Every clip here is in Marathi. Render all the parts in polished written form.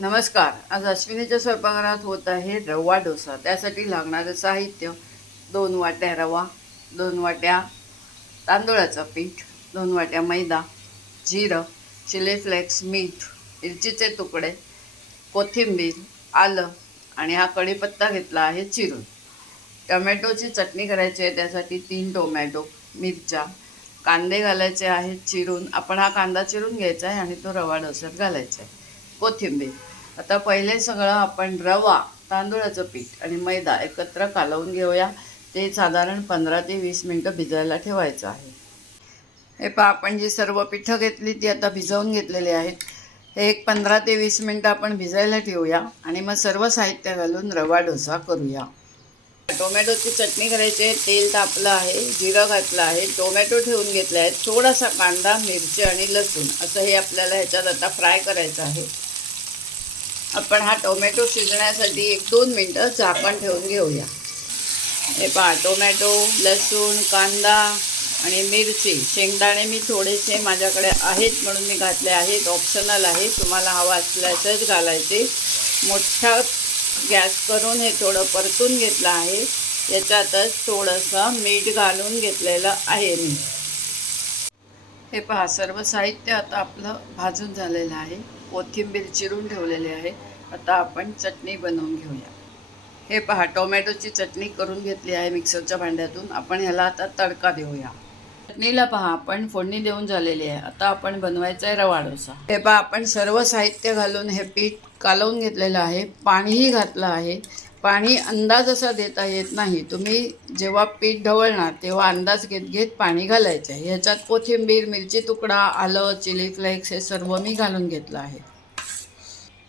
नमस्कार. आज अश्विनीच्या स्वयंपाकघरात होत आहे रवा डोसा. त्यासाठी लागणारं साहित्य: 2 वाट्या रवा, 2 वाट्या तांदूळाचं पीठ, 2 वाट्या मैदा, जिरं, चिली फ्लेक्स, मीठ, मिरचीचे तुकडे, कोथिंबीर, आलं आणि हा कढीपत्ता घेतला आहे चिरून. टोमॅटोची चटणी करायची आहे. त्यासाठी 3 टोमॅटो, मिरच्या, कांदे घालायचे आहेत चिरून. आपण हा कांदा चिरून घ्यायचा आहे आणि तो रवा डोस्यात घालायचा आहे. कोथिंबीर. आता पहिले सगळं आपण रवा, तांदूळाचं पीठ आणि मैदा एकत्र कालवून घेऊया. ते साधारण 15 ते 20 मिनटं भिजायला ठेवायचं आहे. हे पहा, आपण जी सर्व पिठं घेतली ती आता भिजवून घेतलेली आहेत. हे एक 15 ते 20 मिनटं आपण भिजायला ठेवूया आणि मग सर्व साहित्य घालून रवा डोसा करूया. टोमॅटोची चटणी करायची आहे. तेल तापलं आहे, जिरं घातलं आहे, टोमॅटो ठेवून घेतले आहेत, थोडासा कांदा, मिरची आणि लसूण असं हे आपल्याला ह्याच्यात आता फ्राय करायचं आहे. आपण हा टोमॅटो शिजण्यासाठी 1-2 मिनटं झाकण ठेवून घेऊया. हे पहा, टोमॅटो, लसूण, कांदा आणि मिरची, शेंगदाणे मी थोडेसे माझ्याकडे आहेत म्हणून मी घातले आहेत. ऑप्शनल आहे, तुम्हाला हवा असल्यासच घालायचे. मोठा गॅस करून हे थोडं परतून घेतलं आहे. याच्यातच थोडंसं मीठ घालून घेतलेलं आहे मी. हे पहा, सर्व साहित्य आता आपलं भाजून झालेलं आहे. कोथिंबीर चिरून ठेवलेली आहे. आता आपण चटणी बनवून घेऊया. हे पहा, टोमॅटोची चटणी करून घेतली आहे मिक्सरच्या भांड्यातून. आपण ह्याला आता तडका देऊया. चटणीला पहा, आपण फोडणी देऊन झालेली आहे. आता आपण बनवायचा आहे रवा डोसा. हे पहा, आपण सर्व साहित्य घालून हे पीठ कालवून घेतलेलं आहे. पाणीही घातलं आहे. पाणी अंदाज असा देता येत नाही. तुम्ही जेव्हा पीठ ढवळणार तेव्हा अंदाज घेत घेत पाणी घालायचं आहे. ह्याच्यात कोथिंबीर, मिरची तुकडा, आलं, चिली फ्लेक्स हे सर्व मी घालून घेतलं आहे.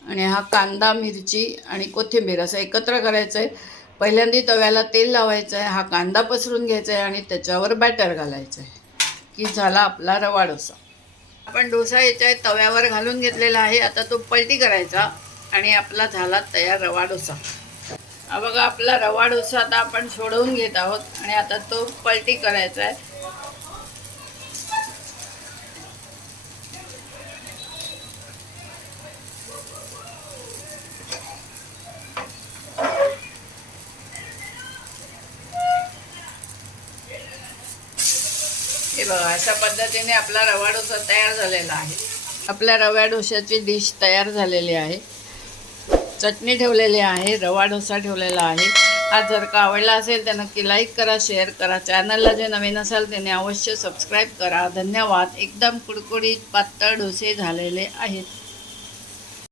आणि हा कांदा, मिरची आणि कोथिंबीर असं एकत्र करायचं आहे. पहिल्यांदा तव्याला तेल लावायचं आहे, हा कांदा पसरून घ्यायचा आहे आणि त्याच्यावर बॅटर घालायचं आहे की झाला आपला रवा डोसा. आपण डोसा याच्या तव्यावर घालून घेतलेला आहे. आता तो पलटी करायचा आणि आपला झाला तयार रवा डोसा. हा बघा, आपला रवा डोसा आता आपण सोडवून घेत आहोत आणि आता तो पलटी करायचा आहे. हे बघा, अशा पद्धतीने आपला रवा डोसा तयार झालेला आहे. आपल्या रवा डोशाची डिश तयार झालेली आहे. चटणी ठेवलेली आहे, रवा डोसा ठेवलेला आहे. हा जर का आवडला असेल तर नक्की लाईक करा, शेअर करा. चॅनलला जे नवीन असाल त्याने अवश्य सबस्क्राईब करा. धन्यवाद. एकदम कुडकुडीत पातळ डोसे झालेले आहेत.